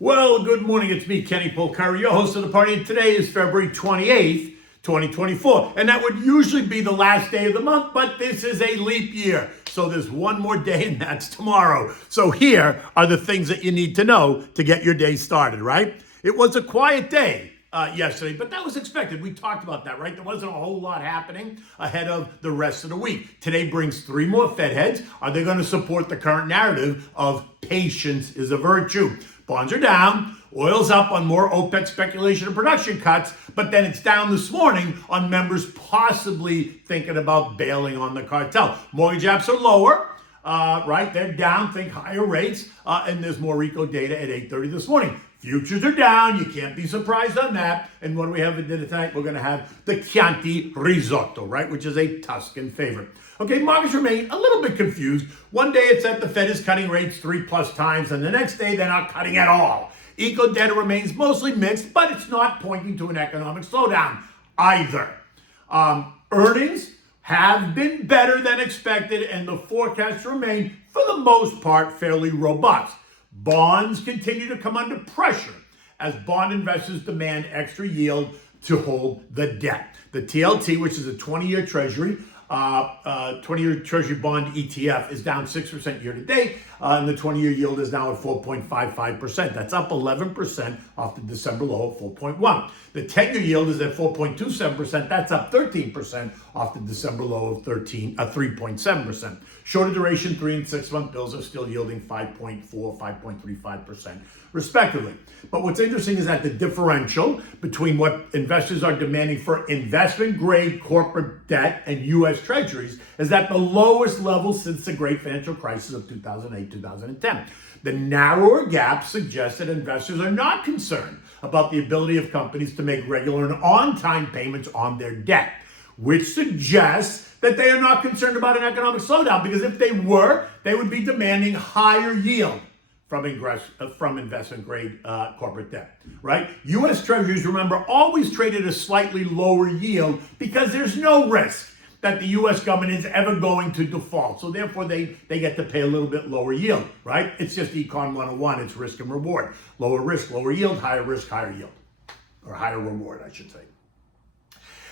Well, good morning. It's me, Kenny Polcari, your host of the party. And today is February 28th, 2024. And that would usually be the last day of the month, but this is a leap year. So there's one more day, and that's tomorrow. So here are the things that you need to know to get your day started, right? It was a quiet day yesterday, but that was expected. We talked about that, right? There wasn't a whole lot happening ahead of the rest of the week. Today brings three more Fed heads. Are they going to support the current narrative of patience is a virtue? Bonds are down, oil's up on more OPEC speculation and production cuts, but then it's down this morning on members possibly thinking about bailing on the cartel. Mortgage apps are lower, right? They're down, think higher rates, and there's more RICO data at 8:30 this morning. Futures are down, you can't be surprised on that. And what do we have at dinner tonight? We're gonna have the Chianti Risotto, right? Which is a Tuscan favorite. Okay, markets remain a little bit confused. One day it's that the Fed is cutting rates 3+ times, and the next day they're not cutting at all. Eco data remains mostly mixed, but it's not pointing to an economic slowdown either. Earnings have been better than expected, and the forecasts remain, for the most part, fairly robust. Bonds continue to come under pressure as bond investors demand extra yield to hold the debt. The TLT, which is a 20-year Treasury, 20-year Treasury bond ETF, is down 6% year to date, and the 20-year yield is now at 4.55%. That's up 11% off the December low of 4.1. The 10-year yield is at 4.27%. That's up 13% off the December low of 3.7%. Shorter duration 3 and 6 month bills are still yielding 5.4, 5.35% respectively. But what's interesting is that the differential between what investors are demanding for investment grade corporate debt and U.S. Treasuries is at the lowest level since the great financial crisis of 2008-2010. The narrower gap suggests that investors are not concerned about the ability of companies to make regular and on-time payments on their debt, which suggests that they are not concerned about an economic slowdown, because if they were, they would be demanding higher yield from investment-grade corporate debt, right? U.S. Treasuries, remember, always trade at a slightly lower yield because there's no risk that the U.S. government is ever going to default. So therefore, they get to pay a little bit lower yield, right? It's just Econ 101. It's risk and reward. Lower risk, lower yield, higher risk, higher yield. Or higher reward, I should say.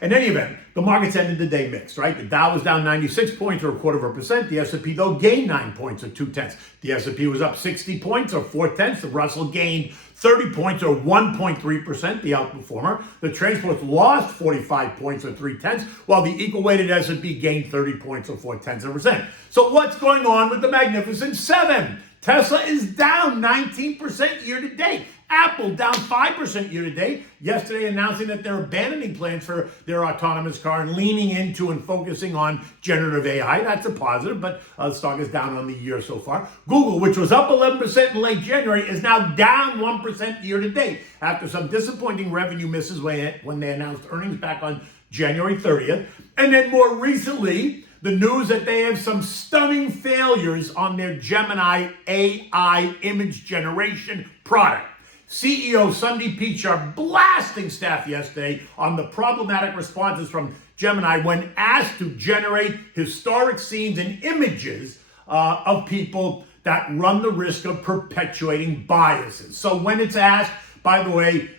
In any event, the markets ended the day mixed, right? The Dow was down 96 points or 0.25%. The S&P, though, gained 9 points or 0.2. The S&P was up 60 points or 0.4. The Russell gained 30 points or 1.3%, the outperformer. The transports lost 45 points or 0.3, while the equal-weighted S&P gained 30 points or 0.4%. So what's going on with the Magnificent Seven? Tesla is down 19% year to date. Apple down 5% year to date. Yesterday announcing that they're abandoning plans for their autonomous car and leaning into and focusing on generative AI. That's a positive, but the stock is down on the year so far. Google, which was up 11% in late January, is now down 1% year to date after some disappointing revenue misses when they announced earnings back on January 30th. And then more recently, the news that they have some stunning failures on their Gemini AI image generation product. CEO Sundeep Pichai blasting staff yesterday on the problematic responses from Gemini when asked to generate historic scenes and images of people that run the risk of perpetuating biases. So when it's asked, by the way,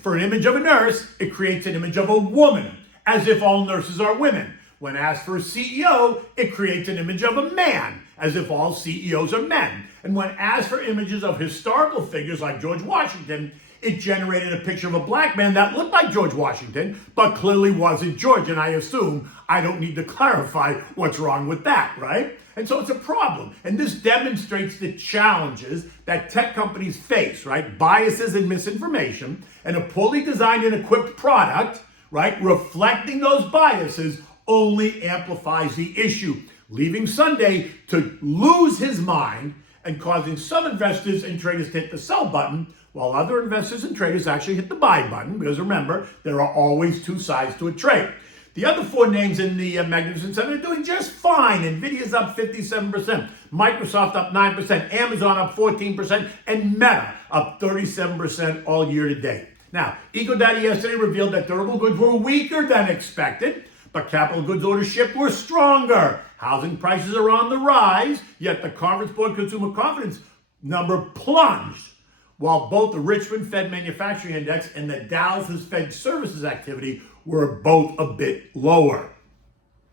for an image of a nurse, it creates an image of a woman, as if all nurses are women. When asked for a CEO, it creates an image of a man, as if all CEOs are men. And when asked for images of historical figures like George Washington, it generated a picture of a black man that looked like George Washington, but clearly wasn't George. And I assume I don't need to clarify what's wrong with that, right? And so it's a problem. And this demonstrates the challenges that tech companies face, right? Biases and misinformation, and a poorly designed and equipped product, right, reflecting those biases only amplifies the issue, leaving Sunday to lose his mind and causing some investors and traders to hit the sell button, while other investors and traders actually hit the buy button, because remember, there are always two sides to a trade. The other four names in the Magnificent Seven are doing just fine. NVIDIA's up 57%, Microsoft up 9%, Amazon up 14%, and Meta up 37% all year to date. Now, EcoData yesterday revealed that durable goods were weaker than expected, but capital goods orders shipped were stronger. Housing prices are on the rise, yet the Conference Board Consumer Confidence number plunged, while both the Richmond Fed Manufacturing Index and the Dallas Fed Services Activity were both a bit lower.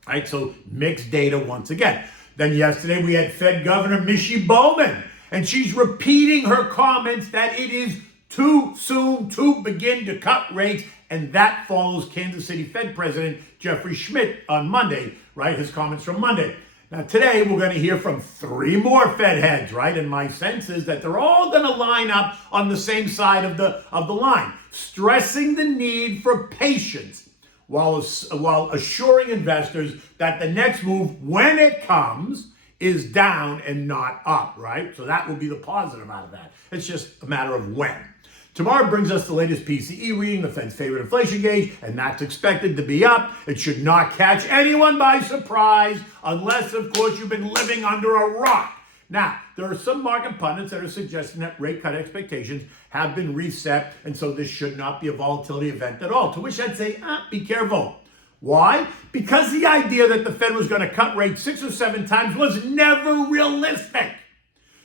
Right, so mixed data once again. Then yesterday we had Fed Governor Ǩǐří Bowman, and she's repeating her comments that it is too soon to begin to cut rates, and that follows Kansas City Fed President Jeffrey Schmidt on Monday, right, his comments from Monday. Now today we're going to hear from 3 more Fed heads, right, and my sense is that they're all going to line up on the same side of the line, stressing the need for patience, while assuring investors that the next move, when it comes, is down and not up, right? So that will be the positive out of that. It's just a matter of when. Tomorrow brings us the latest PCE reading, the Fed's favorite inflation gauge, and that's expected to be up. It should not catch anyone by surprise, unless, of course, you've been living under a rock. Now, there are some market pundits that are suggesting that rate cut expectations have been reset, and so this should not be a volatility event at all, to which I'd say, be careful. Why? Because the idea that the Fed was going to cut rates 6 or 7 times was never realistic.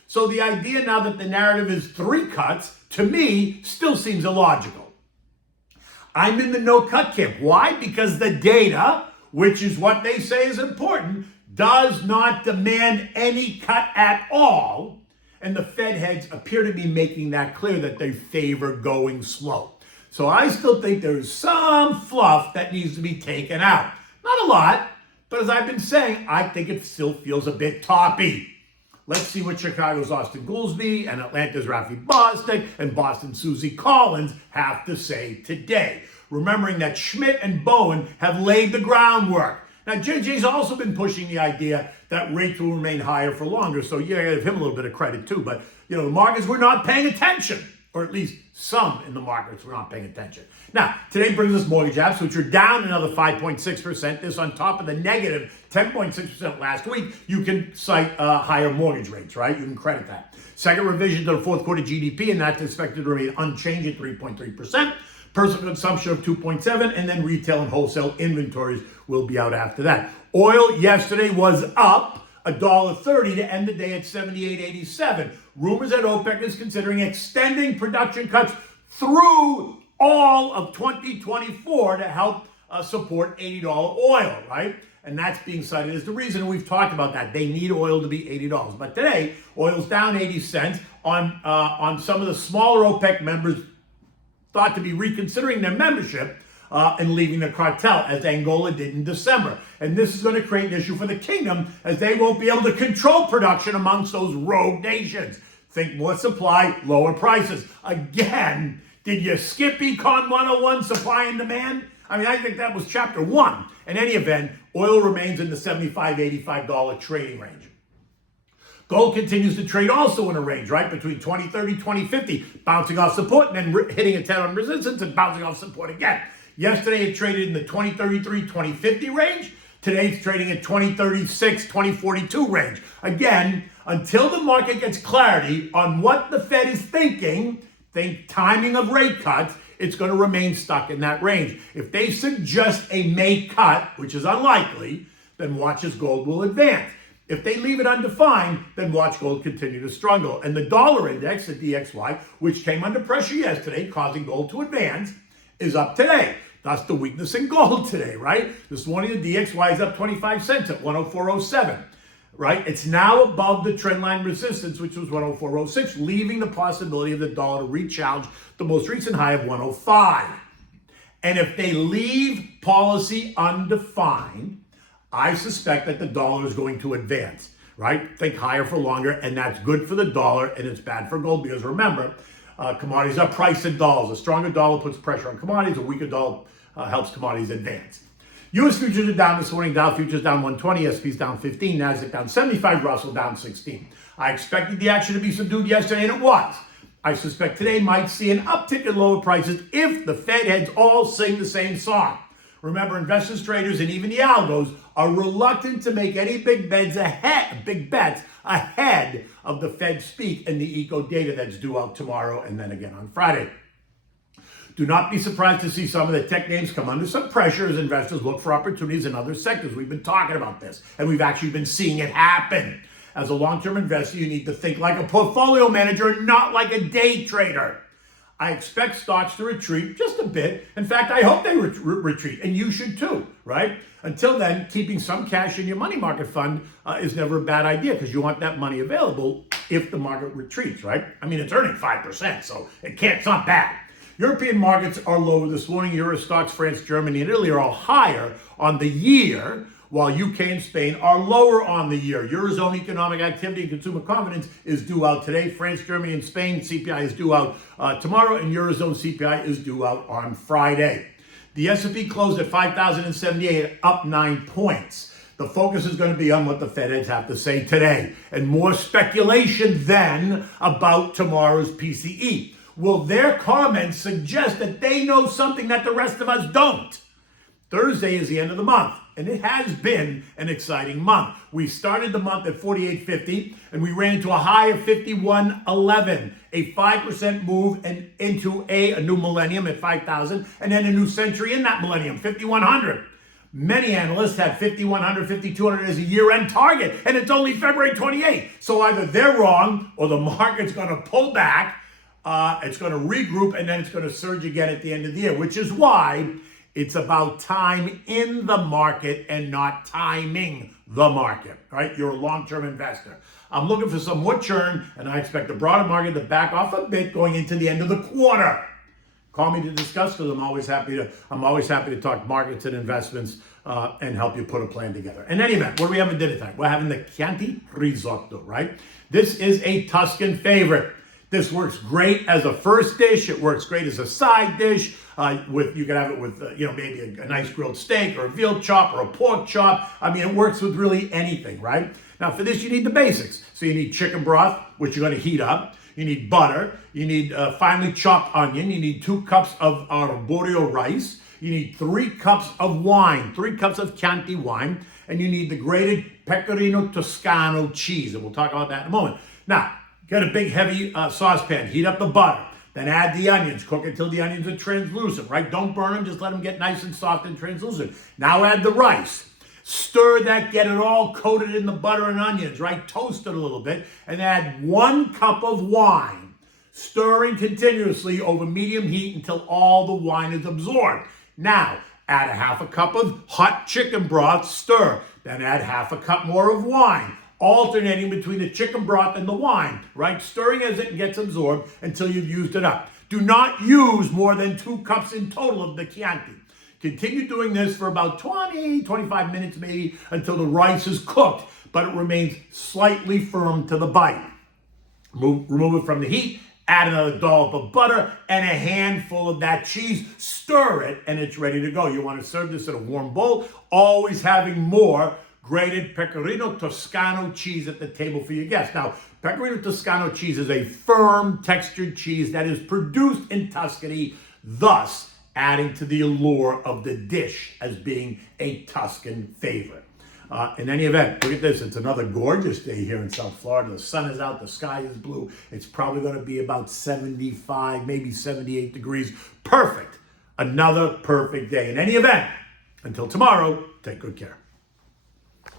So the idea now that the narrative is 3 cuts, to me, still seems illogical. I'm in the no-cut camp. Why? Because the data, which is what they say is important, does not demand any cut at all, and the Fed heads appear to be making that clear that they favor going slow. So I still think there's some fluff that needs to be taken out. Not a lot, but as I've been saying, I think it still feels a bit toppy. Let's see what Chicago's Austin Goolsbee and Atlanta's Rafi Bostic and Boston's Susie Collins have to say today, remembering that Schmidt and Bowen have laid the groundwork. Now, JJ's also been pushing the idea that rates will remain higher for longer, so yeah, I give him a little bit of credit too. But, the markets were not paying attention, or at least some in the markets were not paying attention. Now, today brings us mortgage apps, which are down another 5.6%. This on top of the negative 10.6% last week. You can cite higher mortgage rates, right? You can credit that. Second revision to the fourth quarter GDP, and that's expected to remain unchanged at 3.3%. Personal consumption of 2.7%, and then retail and wholesale inventories will be out after that. Oil yesterday was up $1.30 to end the day at 78.87. Rumors that OPEC is considering extending production cuts through all of 2024 to help support $80 oil, right? And that's being cited as the reason. We've talked about that. They need oil to be $80. But today, oil's down 80 cents on some of the smaller OPEC members thought to be reconsidering their membership and leaving the cartel, as Angola did in December. And this is going to create an issue for the kingdom, as they won't be able to control production amongst those rogue nations. Think more supply, lower prices. Again, did you skip Econ 101, supply and demand? I mean, I think that was chapter 1. In any event, oil remains in the $75, $85 trading range. Gold continues to trade also in a range, right? Between 2030, 2050, bouncing off support and then hitting a 10 on resistance and bouncing off support again. Yesterday, it traded in the 2033, 2050 range. Today, it's trading at 2036, 2042 range. Again, until the market gets clarity on what the Fed is thinking, think timing of rate cuts, it's going to remain stuck in that range. If they suggest a May cut, which is unlikely, then watch as gold will advance. If they leave it undefined, then watch gold continue to struggle. And the dollar index, the DXY, which came under pressure yesterday, causing gold to advance, is up today. That's the weakness in gold today, right? This morning, the DXY is up 25 cents at 104.07, right? It's now above the trendline resistance, which was 104.06, leaving the possibility of the dollar to re-challenge the most recent high of 105. And if they leave policy undefined, I suspect that the dollar is going to advance, right? Think higher for longer, and that's good for the dollar, and it's bad for gold because remember, commodities are priced in dollars. A stronger dollar puts pressure on commodities. A weaker dollar helps commodities advance. U.S. futures are down this morning. Dow futures down 120, S&P's down 15, Nasdaq down 75, Russell down 16. I expected the action to be subdued yesterday, and it was. I suspect today might see an uptick in lower prices if the Fed heads all sing the same song. Remember, investors, traders, and even the algos are reluctant to make any big bets ahead of the Fed speak and the eco data that's due out tomorrow and then again on Friday. Do not be surprised to see some of the tech names come under some pressure as investors look for opportunities in other sectors. We've been talking about this, and we've actually been seeing it happen. As a long-term investor, you need to think like a portfolio manager, not like a day trader. I expect stocks to retreat just a bit. In fact, I hope they retreat, and you should too, right? Until then, keeping some cash in your money market fund is never a bad idea because you want that money available if the market retreats, right? I mean, it's earning 5%, so it's not bad. European markets are lower this morning. Euro stocks, France, Germany, and Italy are all higher on the year, while UK and Spain are lower on the year. Eurozone economic activity and consumer confidence is due out today. France, Germany, and Spain, CPI is due out tomorrow, and Eurozone CPI is due out on Friday. The S&P closed at 5,078, up 9 points. The focus is going to be on what the Fed heads have to say today, and more speculation then about tomorrow's PCE. Will their comments suggest that they know something that the rest of us don't? Thursday is the end of the month, and it has been an exciting month. We started the month at 48.50, and we ran into a high of 51.11, a 5% move and into a new millennium at 5,000, and then a new century in that millennium, 5,100. Many analysts have 5,100, 5,200 as a year-end target, and it's only February 28th. So either they're wrong, or the market's going to pull back, it's going to regroup, and then it's going to surge again at the end of the year, which is why it's about time in the market and not timing the market, right? You're a long-term investor. I'm looking for some more churn, and I expect the broader market to back off a bit going into the end of the quarter. Call me to discuss because I'm always happy to talk markets and investments and help you put a plan together. In any event, what do we have for dinner tonight? We're having the Chianti Risotto, right? This is a Tuscan favorite. This works great as a first dish. It works great as a side dish. You can have it with, maybe a nice grilled steak or a veal chop or a pork chop. I mean, it works with really anything, right? Now, for this, you need the basics. So you need chicken broth, which you're going to heat up. You need butter. You need finely chopped onion. You need 2 cups of arborio rice. You need 3 cups of wine, 3 cups of Chianti wine. And you need the grated Pecorino Toscano cheese. And we'll talk about that in a moment. Now, get a big, heavy saucepan. Heat up the butter. Then add the onions. Cook until the onions are translucent, right? Don't burn them. Just let them get nice and soft and translucent. Now add the rice. Stir that. Get it all coated in the butter and onions, right? Toast it a little bit. And add 1 cup of wine. Stirring continuously over medium heat until all the wine is absorbed. Now, add a 1/2 cup of hot chicken broth. Stir. Then add 1/2 cup more of wine, alternating between the chicken broth and the wine, right? Stirring as it gets absorbed until you've used it up. Do not use more than 2 cups in total of the Chianti. Continue doing this for about 20, 25 minutes maybe until the rice is cooked, but it remains slightly firm to the bite. Remove it from the heat, add another dollop of butter and a handful of that cheese. Stir it, and it's ready to go. You want to serve this in a warm bowl, always having more grated Pecorino Toscano cheese at the table for your guests. Now, Pecorino Toscano cheese is a firm textured cheese that is produced in Tuscany, thus adding to the allure of the dish as being a Tuscan favorite. In any event, look at this. It's another gorgeous day here in South Florida. The sun is out, the sky is blue. It's probably going to be about 75, maybe 78 degrees. Perfect. Another perfect day. In any event, until tomorrow, take good care.